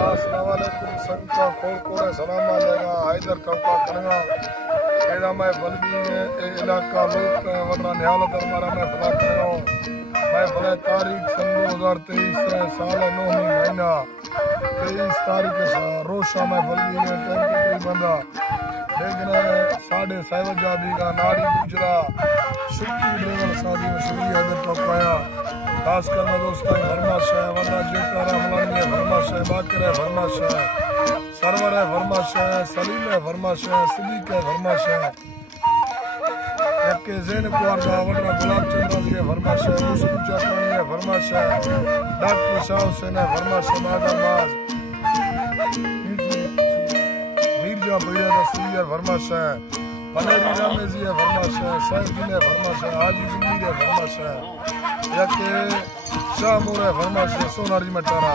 अस्सलामुअलैकुम संका कोड़कोड़े सलाम आलेगा हैदर टोका करगा एदा मैं बलबी इलाका लोग वरना निहाल दरबारा में फला करगा मैं फला तारीख सन 2023 साल 9 महीना 23 तारीख रोशा में बलबी ने टाइम तकरीबन लेकिन 7:30 जाबी का नाड़ी गुजरा शुक्ति ड्राइवर सादी मशहूरी हैदर टोकाया खासकर मैं दोस्तों फरमाश है वरना जेटारा मलानी है फरमाश है बाकर है फरमाश है सरवर है फरमाश है सलीम है फरमाश है सिद्दीक है फरमाश है के ज़ैन कुआर का वरना गुलाब चंद राजी है फरमाश है मुस्तफा जाकानी है फरमाश है डॉक्टर शाह हुसैन है फरमाश है माज़ मीरजा भैया रसूली है फरमाश है बनेरी रामेजी है फरमाश है साहिबदीन है फरमाश है हाजी गुमीर है फरमाश है याके शाहमूर है फरमाश है सोनारी मटारा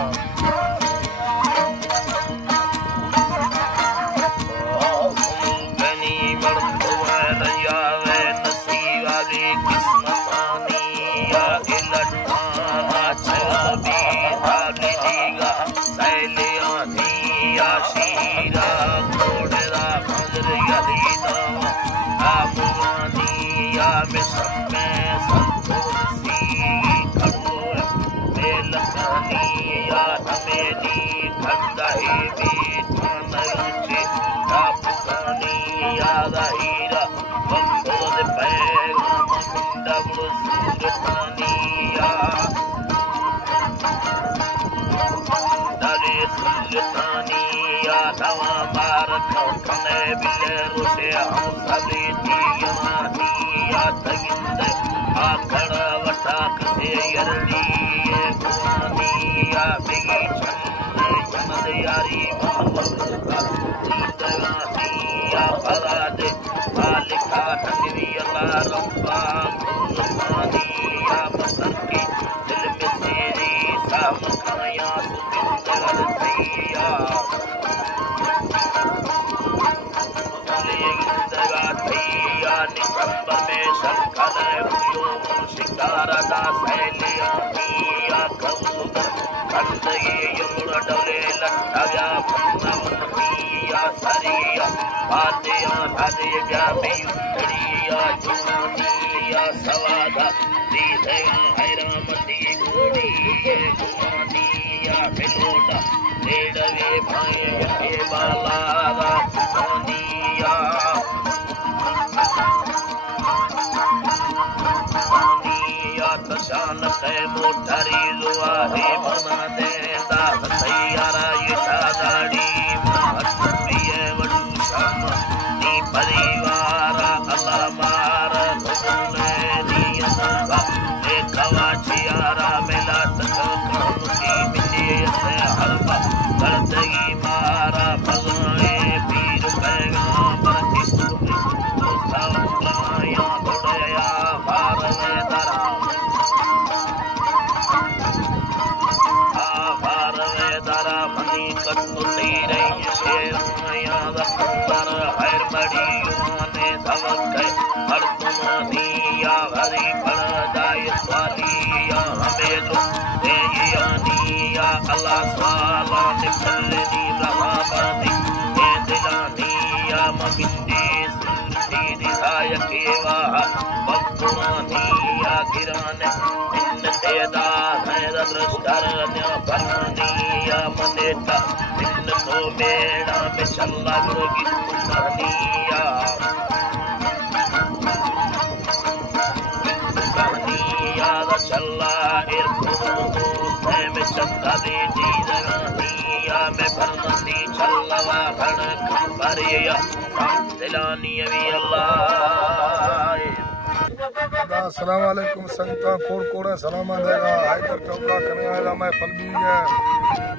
अस्सलामुअलैकुम संका कोड़कोड़े सलाम आलेगा हैदर टोका करगा मैं फलबी है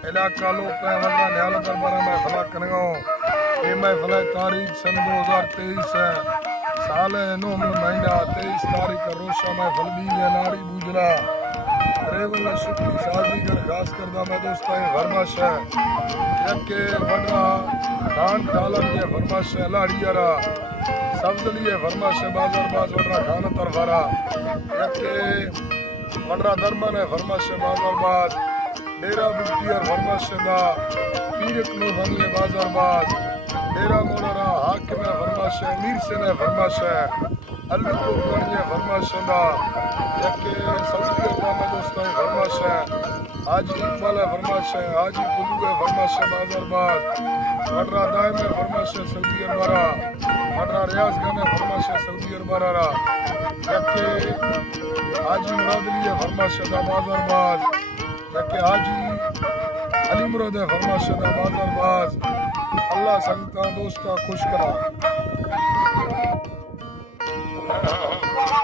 इलाका लोग पे वरना निहाल दरबारा में फला करगा ये मैं फला तारीख सन 2023 है साल 9 महीना 23 तारीख रोशा में फलबी है नाड़ी बुजरा रेवल शुक्री साजी कर खास करदा मैं दोस्तों फरमाश है यके वडरा कान डालर ये फरमाश है लाड़ीरा सब्ज लिए फरमाश है बाजार बाज वडरा खाना तरफारा यके वडरा दरमन है फरमाश है बाजार बाज डेरा मुफ्तियार फरमाशदा पीर कनूफानी बाजारबाद डेरा मौलाना हाकिम फरमाश मीर से फरमाश अल्लू कणिया फरमाशदा यके सऊदी अरब में दोस्तों फरमाश हाजी इकबाल फरमाश हाजी कुल्लू फरमाश बाजारबाद वडरा दायम फरमाश सऊदी अरबारा वडरा रियाज खान फरमाश सऊदी अरबारा यके हाजी मुरादली फरमाश बाजारबाद यके हाजी अली मुराद फरमाश बाजारबाद अल्लाह संगता दोस्ता खुश करा Thank you.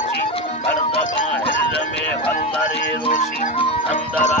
बची, हर दबा हिर में हल्लरे रोशी, अंदर